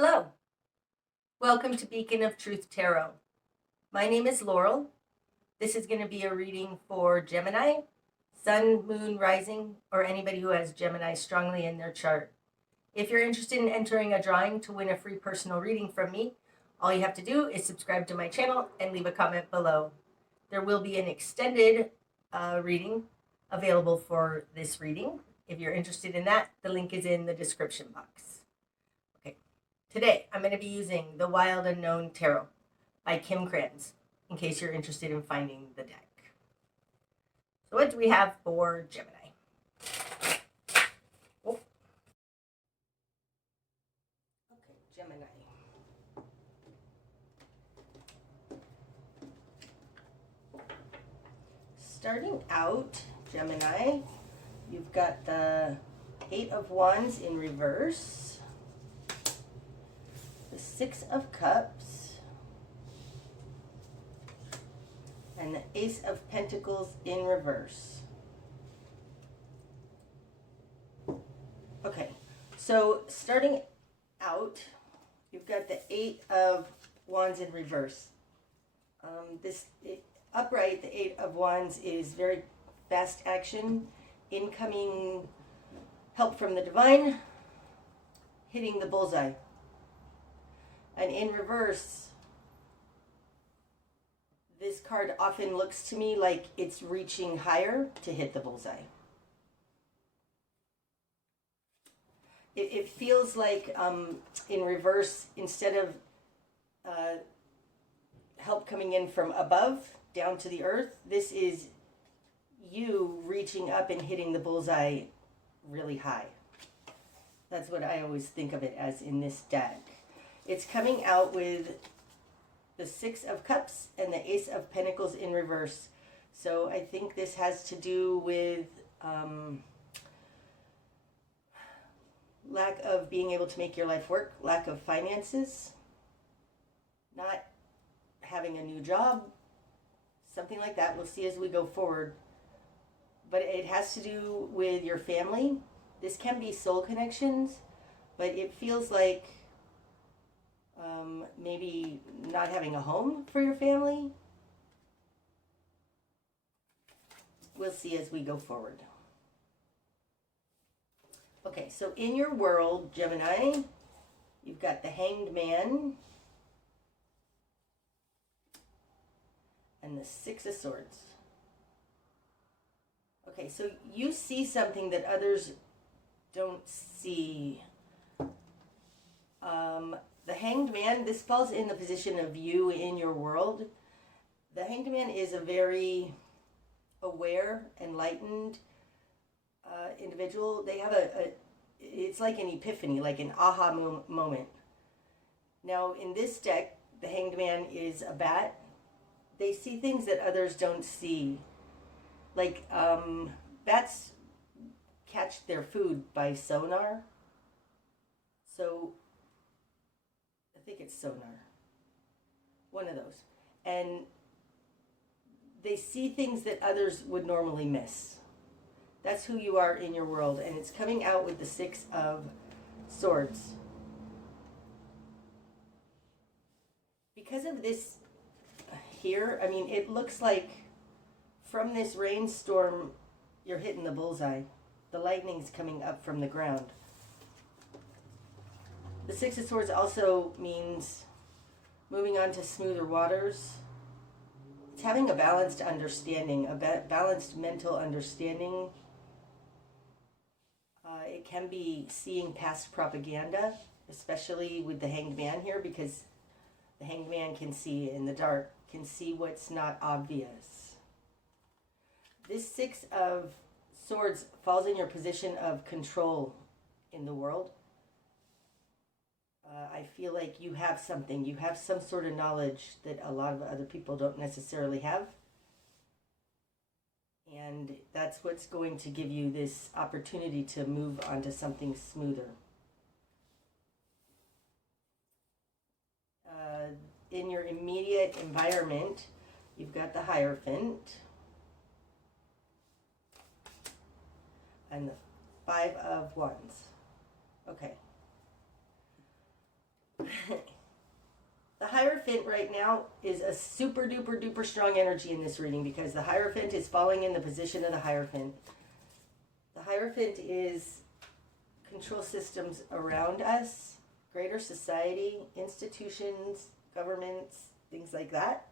Hello, welcome to Beacon of Truth Tarot. My name is Laurel. This is going to be a reading for Gemini, Sun, Moon, Rising, or anybody who has Gemini strongly in their chart. If you're interested in entering a drawing to win a free personal reading from me, all you have to do is subscribe to my channel and leave a comment below. There will be an extended reading available for this reading. If you're interested in that, the link is in the description box. Today, I'm going to be using The Wild Unknown Tarot by Kim Krans, in case you're interested in finding the deck. So what do we have for Gemini? Oh. Okay, Gemini. Starting out, Gemini, you've got the Eight of Wands in reverse, the Six of Cups, and the Ace of Pentacles in reverse. Okay, so starting out, you've got the Eight of Wands in reverse. Upright, the Eight of Wands is very fast action, incoming help from the divine, hitting the bullseye. And in reverse, this card often looks to me like it's reaching higher to hit the bullseye. It feels like in reverse, instead of help coming in from above down to the earth, this is you reaching up and hitting the bullseye really high. That's what I always think of it as in this deck. It's coming out with the Six of Cups and the Ace of Pentacles in reverse. So I think this has to do with lack of being able to make your life work, lack of finances, not having a new job, something like that. We'll see as we go forward. But it has to do with your family. This can be soul connections, but it feels like maybe not having a home for your family. We'll see as we go forward. Okay, so in your world, Gemini, you've got the Hanged Man and the Six of Swords. Okay, so you see something that others don't see. The Hanged Man, this falls in the position of you in your world. The Hanged Man is a very aware, enlightened individual. They have it's like an epiphany, like an aha moment. Now, in this deck, the Hanged Man is a bat. They see things that others don't see. Like, bats catch their food by sonar. So, I think it's sonar. One of those. And they see things that others would normally miss. That's who you are in your world. And it's coming out with the Six of Swords. Because of this here, I mean, it looks like from this rainstorm, you're hitting the bullseye. The lightning's coming up from the ground. The Six of Swords also means moving on to smoother waters. It's having a balanced understanding, a balanced mental understanding. It can be seeing past propaganda, especially with the Hanged Man here, because the Hanged Man can see in the dark, can see what's not obvious. This Six of Swords falls in your position of control in the world. I feel like you have something. You have some sort of knowledge that a lot of other people don't necessarily have. And that's what's going to give you this opportunity to move on to something smoother. In your immediate environment, you've got the Hierophant and the Five of Wands. Okay. Hierophant right now is a super duper duper strong energy in this reading because the Hierophant is falling in the position of the Hierophant. The Hierophant is control systems around us, greater society, institutions, governments, things like that.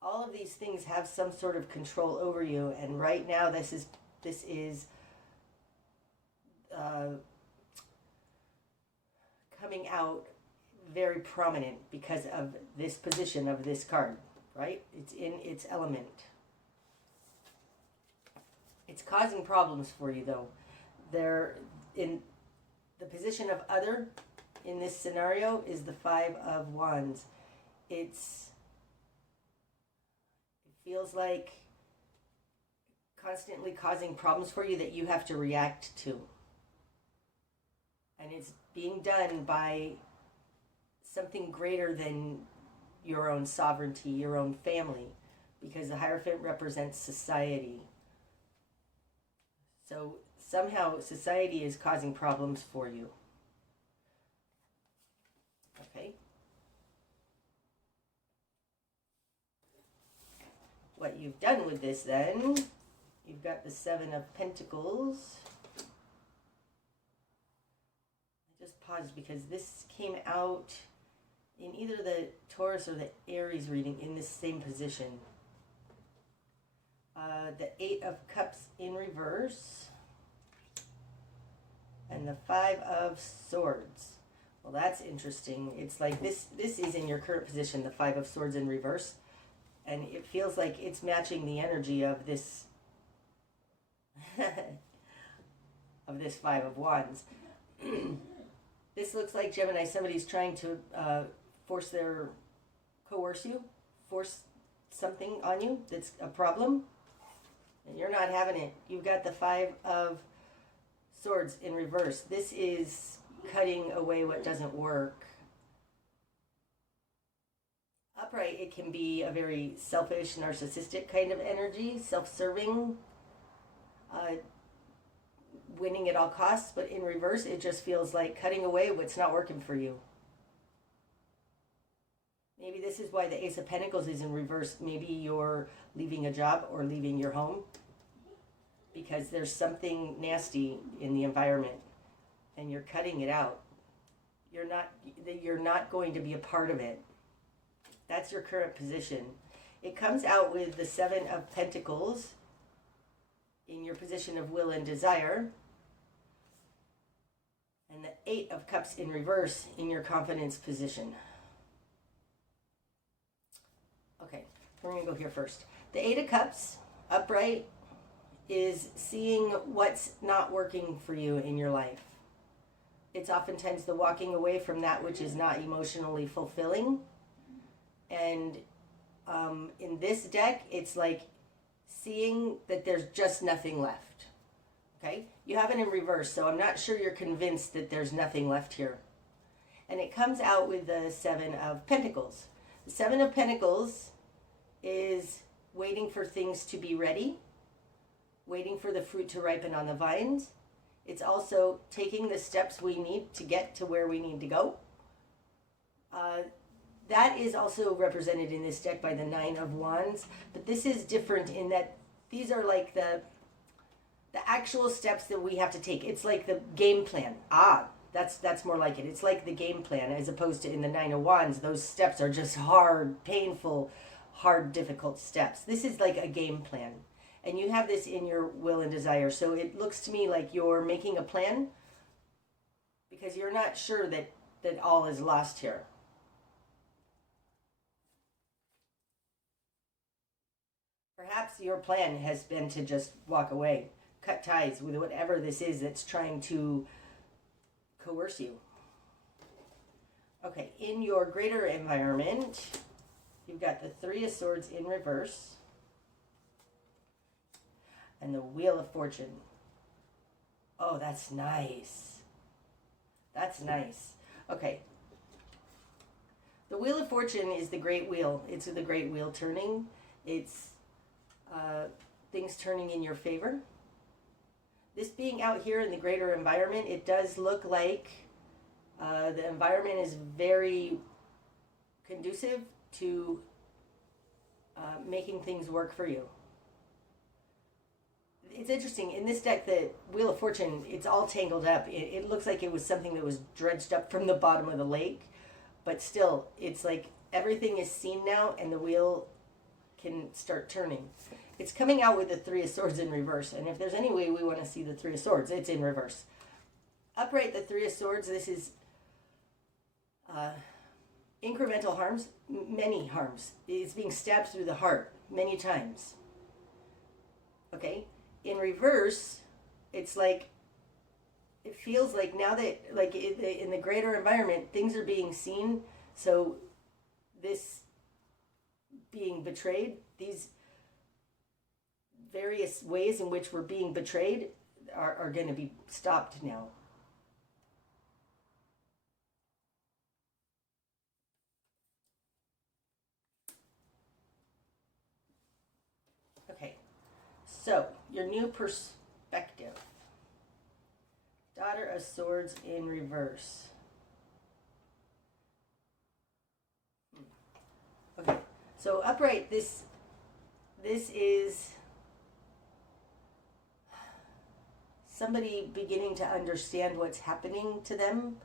All of these things have some sort of control over you, and right now this is coming out very prominent because of this position of this card, right? It's in its element. It's causing problems for you, though. They're in the position of other in this scenario is the Five of Wands. It feels like constantly causing problems for you that you have to react to. And it's being done by something greater than your own sovereignty, your own family, because the Hierophant represents society. So somehow society is causing problems for you. Okay? What you've done with this then, you've got the Seven of Pentacles. I just paused because this came out in either the Taurus or the Aries reading in this same position. The Eight of Cups in reverse. And the Five of Swords. Well, that's interesting. It's like this is in your current position, the Five of Swords in reverse. And it feels like it's matching the energy of this of this Five of Wands. This looks like, Gemini, somebody's trying to coerce you, force something on you that's a problem, and you're not having it. You've got the Five of Swords in reverse. This is cutting away what doesn't work. Upright, it can be a very selfish, narcissistic kind of energy, self-serving, winning at all costs, but in reverse, it just feels like cutting away what's not working for you. Maybe this is why the Ace of Pentacles is in reverse. Maybe you're leaving a job or leaving your home because there's something nasty in the environment and you're cutting it out. You're not going to be a part of it. That's your current position. It comes out with the Seven of Pentacles in your position of will and desire, and the Eight of Cups in reverse in your confidence position. Okay, we're going to go here first. The Eight of Cups, upright, is seeing what's not working for you in your life. It's oftentimes the walking away from that which is not emotionally fulfilling. And in this deck, it's like seeing that there's just nothing left. Okay? You have it in reverse, so I'm not sure you're convinced that there's nothing left here. And it comes out with the Seven of Pentacles. The Seven of Pentacles is waiting for things to be ready, waiting for the fruit to ripen on the vines. It's also taking the steps we need to get to where we need to go. That is also represented in this deck by the Nine of Wands, but this is different in that these are like the actual steps that we have to take. It's like the game plan. That's more like it. It's like the game plan, as opposed to in the Nine of Wands, those steps are just hard, painful, hard, difficult steps. This is like a game plan. And you have this in your will and desire. So it looks to me like you're making a plan because you're not sure that all is lost here. Perhaps your plan has been to just walk away, cut ties with whatever this is that's trying to coerce you. Okay, in your greater environment, you've got the Three of Swords in reverse and the Wheel of Fortune. Oh, that's nice. That's nice. Okay. The Wheel of Fortune is the great wheel. It's the great wheel turning. It's things turning in your favor. This being out here in the greater environment, it does look like the environment is very conducive to making things work for you. It's interesting, in this deck, the Wheel of Fortune, it's all tangled up. It looks like it was something that was dredged up from the bottom of the lake, but still, it's like everything is seen now and the wheel can start turning. It's coming out with the Three of Swords in reverse, and if there's any way we want to see the Three of Swords, it's in reverse. Upright, the Three of Swords, this is incremental harms, many harms. It's being stabbed through the heart many times. Okay? In reverse, it's like, it feels like now that, like in the greater environment, things are being seen. So this being betrayed, these various ways in which we're being betrayed are going to be stopped now. Okay, so your new perspective. Daughter of Swords in reverse. Okay, so upright, this is somebody beginning to understand what's happening to them.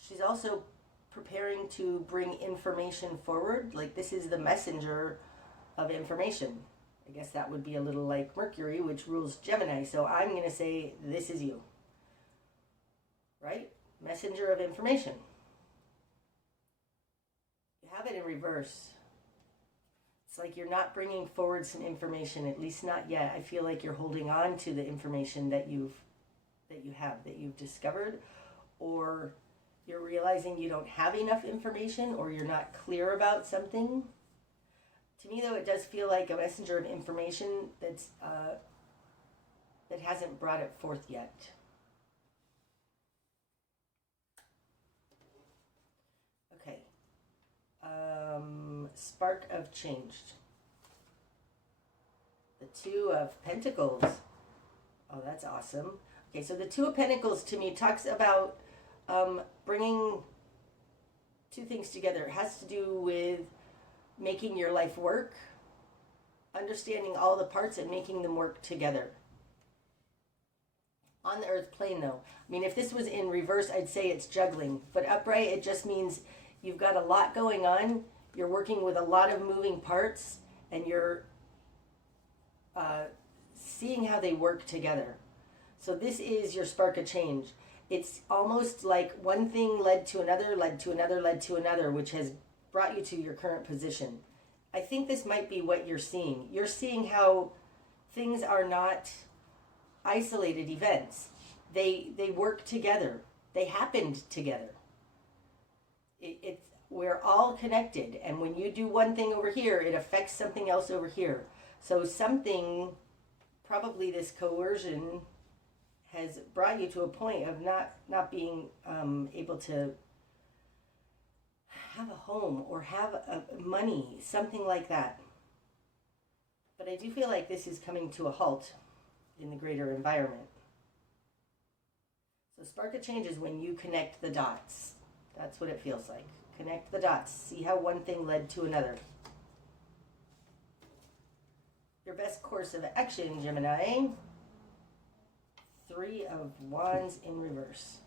She's also preparing to bring information forward. Like, this is the messenger of information. I guess that would be a little like Mercury, which rules Gemini. So I'm going to say this is you. Right? Messenger of information. You have it in reverse. It's like you're not bringing forward some information, at least not yet. I feel like you're holding on to the information that you've discovered, or you're realizing you don't have enough information, or you're not clear about something. To me, though, it does feel like a messenger of information that hasn't brought it forth yet. Okay. Spark of Changed. The Two of Pentacles. Oh, that's awesome. Okay, so the Two of Pentacles to me talks about bringing two things together. It has to do with making your life work, understanding all the parts and making them work together. On the earth plane, though, I mean, if this was in reverse, I'd say it's juggling. But upright, it just means you've got a lot going on. You're working with a lot of moving parts, and you're seeing how they work together. So this is your spark of change. It's almost like one thing led to another, led to another, led to another, which has brought you to your current position. I think this might be what you're seeing. You're seeing how things are not isolated events. They work together. They happened together. We're all connected, and when you do one thing over here, it affects something else over here. So something, probably this coercion, has brought you to a point of not being able to have a home or have money, something like that. But I do feel like this is coming to a halt in the greater environment. So spark of change is when you connect the dots. That's what it feels like. Connect the dots. See how one thing led to another. Your best course of action, Gemini. Three of Wands in reverse.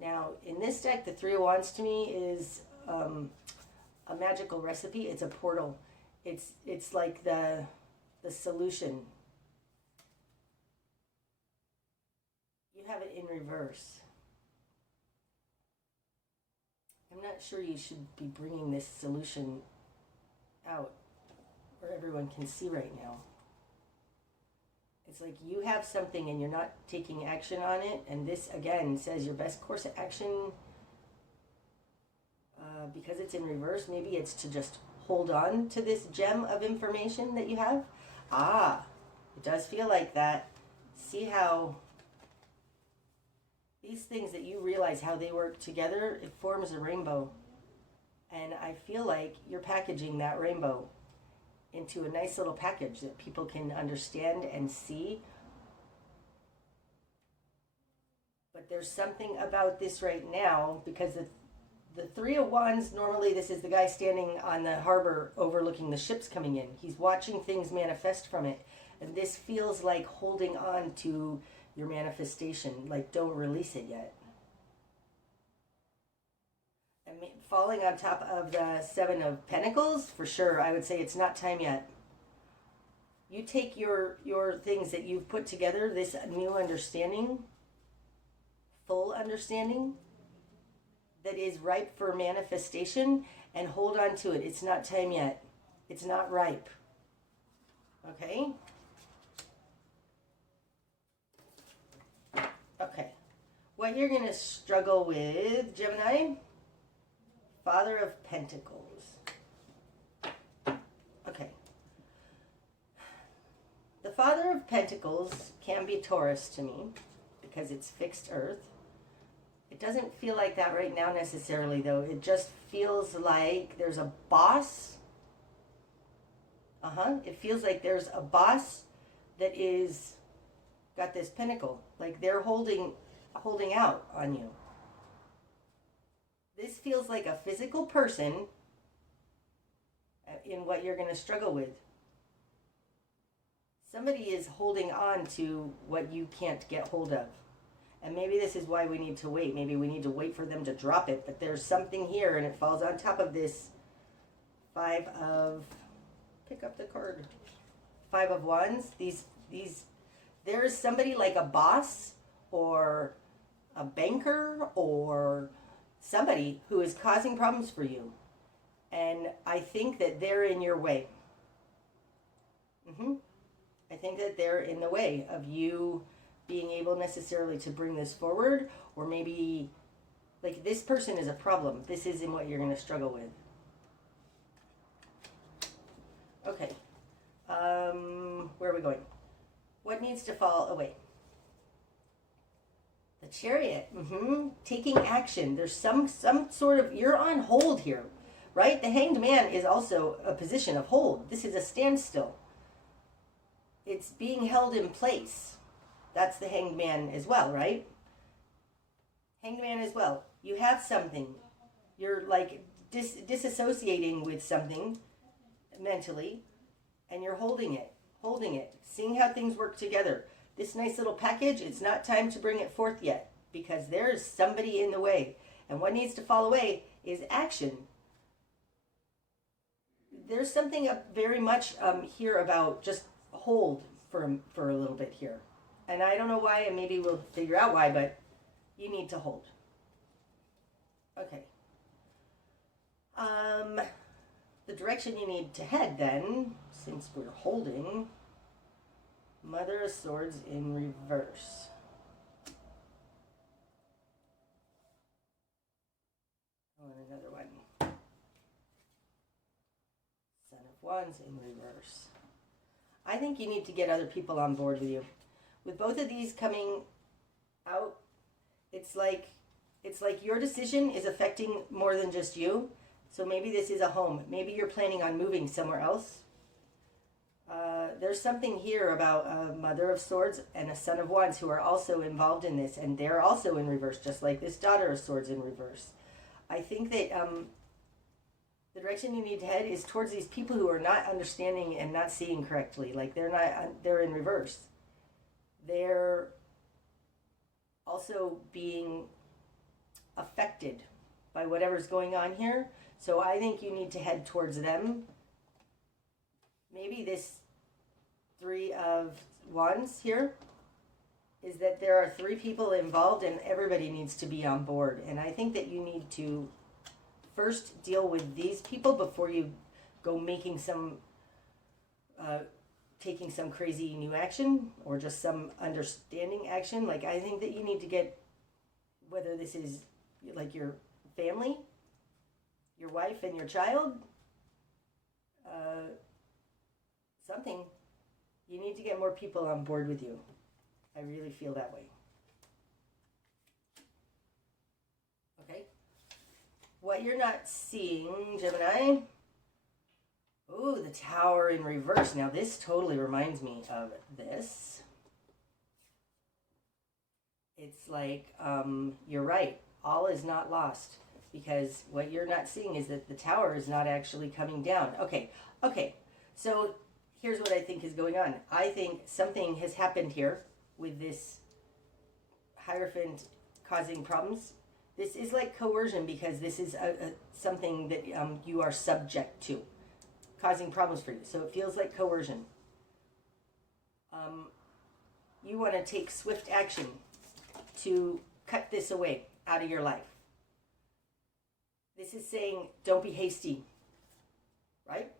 Now, in this deck, the Three of Wands to me is a magical recipe. It's a portal. It's like the solution. You have it in reverse. I'm not sure you should be bringing this solution out where everyone can see right now. It's like you have something and you're not taking action on it. And this, again, says your best course of action, because it's in reverse, maybe it's to just hold on to this gem of information that you have. It does feel like that. See how these things that you realize how they work together, it forms a rainbow. And I feel like you're packaging that rainbow into a nice little package that people can understand and see. But there's something about this right now, because the Three of Wands, normally this is the guy standing on the harbor overlooking the ships coming in. He's watching things manifest from it. And this feels like holding on to your manifestation, like don't release it yet. And falling on top of the Seven of Pentacles, for sure, I would say it's not time yet. You take your things that you've put together, this new understanding, full understanding, that is ripe for manifestation, and hold on to it. It's not time yet. It's not ripe. Okay? Okay. What you're going to struggle with, Gemini, Father of Pentacles. Okay. The Father of Pentacles can be Taurus to me because it's fixed earth. It doesn't feel like that right now necessarily, though. It just feels like there's a boss. It feels like there's a boss that is got this pentacle. Like they're holding out on you. This feels like a physical person in what you're going to struggle with. Somebody is holding on to what you can't get hold of. And maybe this is why we need to wait. Maybe we need to wait for them to drop it. But there's something here, and it falls on top of this Five of... Pick up the card. Five of Wands. There's somebody like a boss or a banker or somebody who is causing problems for you. And I think that they're in your way. I think that they're in the way of you being able necessarily to bring this forward, or maybe like this person is a problem. This isn't what you're going to struggle with. Okay. Where are we going? What needs to fall away? The Chariot. Taking action. There's some sort of, you're on hold here, right? The Hanged Man is also a position of hold. This is a standstill. It's being held in place. That's the Hanged Man as well, right? Hanged Man as well. You have something. You're like disassociating with something mentally, and you're holding it, seeing how things work together. This nice little package, it's not time to bring it forth yet, because there's somebody in the way. And what needs to fall away is action. There's something very much here about just hold for a little bit here. And I don't know why, and maybe we'll figure out why, but you need to hold. Okay. The direction you need to head then, since we're holding, Mother of Swords in reverse. Oh, and another one. Son of Wands in reverse. I think you need to get other people on board with you. With both of these coming out, it's like your decision is affecting more than just you. So maybe this is a home. Maybe you're planning on moving somewhere else. There's something here about a Mother of Swords and a Son of Wands who are also involved in this, and they're also in reverse, just like this Daughter of Swords in reverse. I think that the direction you need to head is towards these people who are not understanding and not seeing correctly. Like they're in reverse. They're also being affected by whatever's going on here. So I think you need to head towards them. Maybe this Three of Wands here is that there are three people involved and everybody needs to be on board. And I think that you need to first deal with these people before you go making some, taking some crazy new action or just some understanding action. Like I think that you need to get, whether this is like your family, your wife and your child, something, you need to get more people on board with you. I really feel that way. Okay. What you're not seeing, Gemini. Ooh, the Tower in reverse. Now this totally reminds me of this. It's like, you're right. All is not lost. because what you're not seeing is that the tower is not actually coming down. Okay, so here's what I think is going on. I think something has happened here with this Hierophant causing problems. This is like coercion, because this is something that you are subject to, causing problems for you. So it feels like coercion. You want to take swift action to cut this away out of your life. This is saying, don't be hasty, right?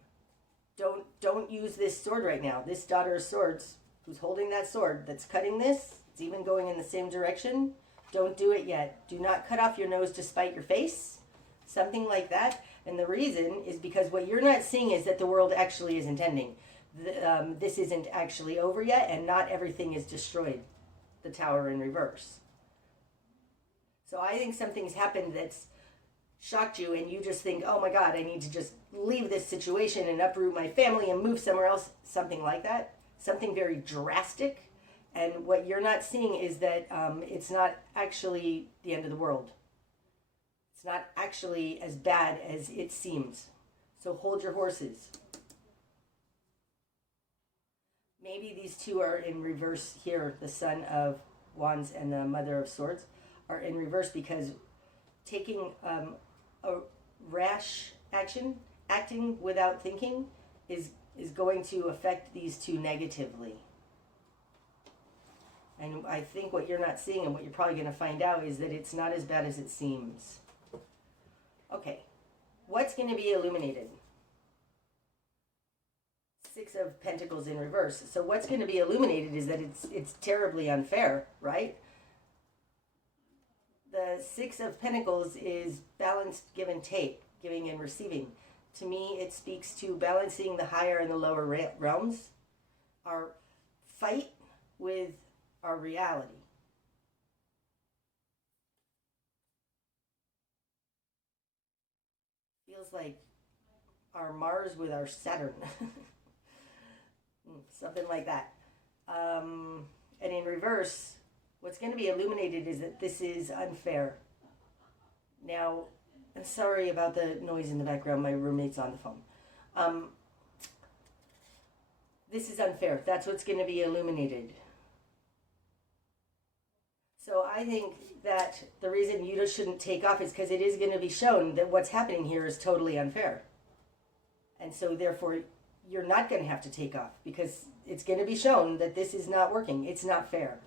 Don't use this sword right now. This Daughter of Swords, who's holding that sword, that's cutting this, it's even going in the same direction. Don't do it yet. Do not cut off your nose to spite your face. Something like that. And the reason is because what you're not seeing is that the world actually is intending. This isn't actually over yet, and not everything is destroyed. The Tower in reverse. So I think something's happened that's shocked you, and you just think, oh my God, I need to just leave this situation and uproot my family and move somewhere else. Something like that. Something very drastic. And what you're not seeing is that it's not actually the end of the world. It's not actually as bad as it seems. So hold your horses. Maybe these two are in reverse here. The Son of Wands and the Mother of Swords are in reverse, because taking a rash action, acting without thinking, is going to affect these two negatively. And I think what you're not seeing, and what you're probably going to find out, is that it's not as bad as it seems. Okay, what's going to be illuminated? Six of Pentacles in reverse. So what's going to be illuminated is that it's terribly unfair, right? The Six of Pentacles is balanced give and take, giving and receiving. To me, it speaks to balancing the higher and the lower realms. Our fight with our reality. Feels like our Mars with our Saturn. Something like that. And in reverse, what's going to be illuminated is that this is unfair. Now, I'm sorry about the noise in the background. My roommate's on the phone. This is unfair. That's what's going to be illuminated. So I think that the reason you just shouldn't take off is because it is going to be shown that what's happening here is totally unfair. And so therefore, you're not going to have to take off, because it's going to be shown that this is not working. It's not fair.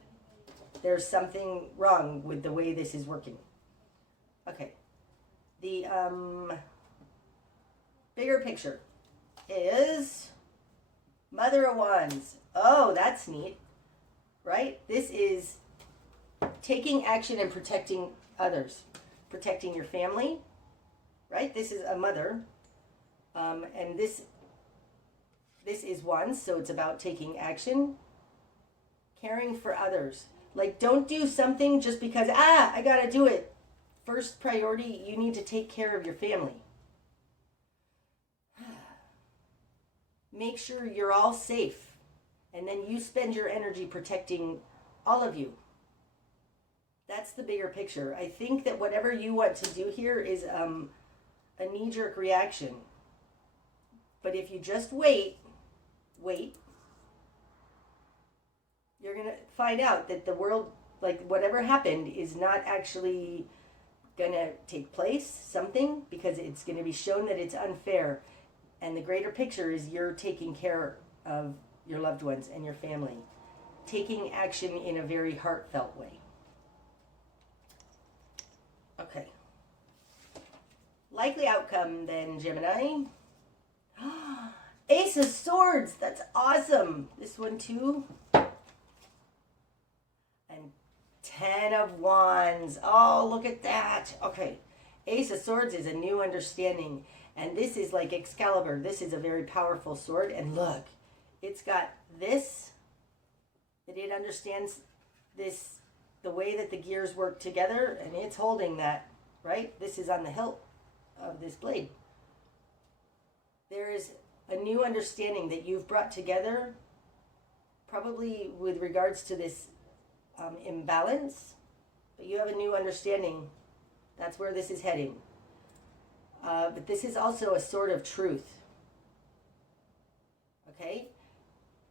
There's something wrong with the way this is working. Okay. The bigger picture is Mother of Wands. Oh, that's neat, right? This is taking action and protecting others, protecting your family, right? This is a mother, and this is Wands, so it's about taking action, caring for others. Like, don't do something just because, I gotta do it. First priority, you need to take care of your family. Make sure you're all safe, and then you spend your energy protecting all of you. That's the bigger picture. I think that whatever you want to do here is a knee-jerk reaction. But if you just wait, you're going to find out that the world, like whatever happened, is not actually going to take place, something, because it's going to be shown that it's unfair. And the greater picture is you're taking care of your loved ones and your family, taking action in a very heartfelt way. Okay. Likely outcome then, Gemini. Ace of Swords. That's awesome. This one too. And 10 of Wands. Oh, look at that. Okay. Ace of Swords is a new understanding. And this is like Excalibur. This is a very powerful sword. And look, it's got this. That it understands this, the way that the gears work together. And it's holding that, right? This is on the hilt of this blade. There is a new understanding that you've brought together, probably with regards to this imbalance, but you have a new understanding. That's where this is heading. but this is also a sword of truth. Okay?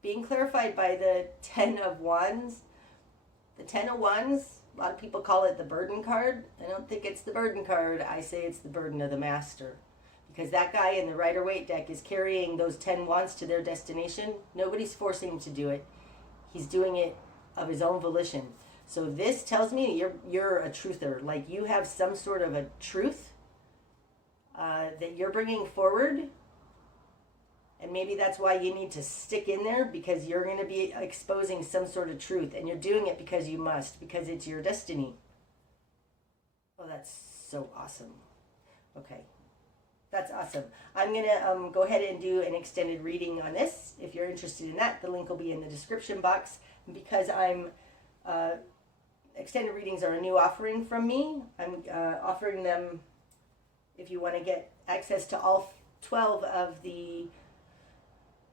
Being clarified by the Ten of Wands. The Ten of Wands, a lot of people call it the burden card. I don't think it's the burden card. I say it's the burden of the master. Because that guy in the Rider-Waite deck is carrying those 10 wands to their destination. Nobody's forcing him to do it. He's doing it of his own volition. So this tells me you're a truther. Like you have some sort of a truth that you're bringing forward. And maybe that's why you need to stick in there, because you're going to be exposing some sort of truth. And you're doing it because you must, because it's your destiny. Oh, that's so awesome. Okay. That's awesome. I'm going to go ahead and do an extended reading on this. If you're interested in that, the link will be in the description box. Because extended readings are a new offering from me, I'm offering them if you want to get access to all 12 of the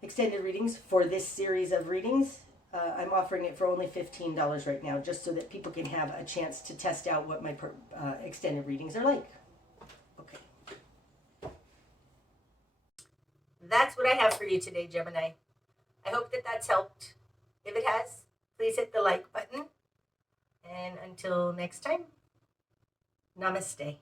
extended readings for this series of readings. I'm offering it for only $15 right now, just so that people can have a chance to test out what my extended readings are like. Okay. That's what I have for you today, Gemini. I hope that that's helped. If it has, please hit the like button. And until next time, namaste.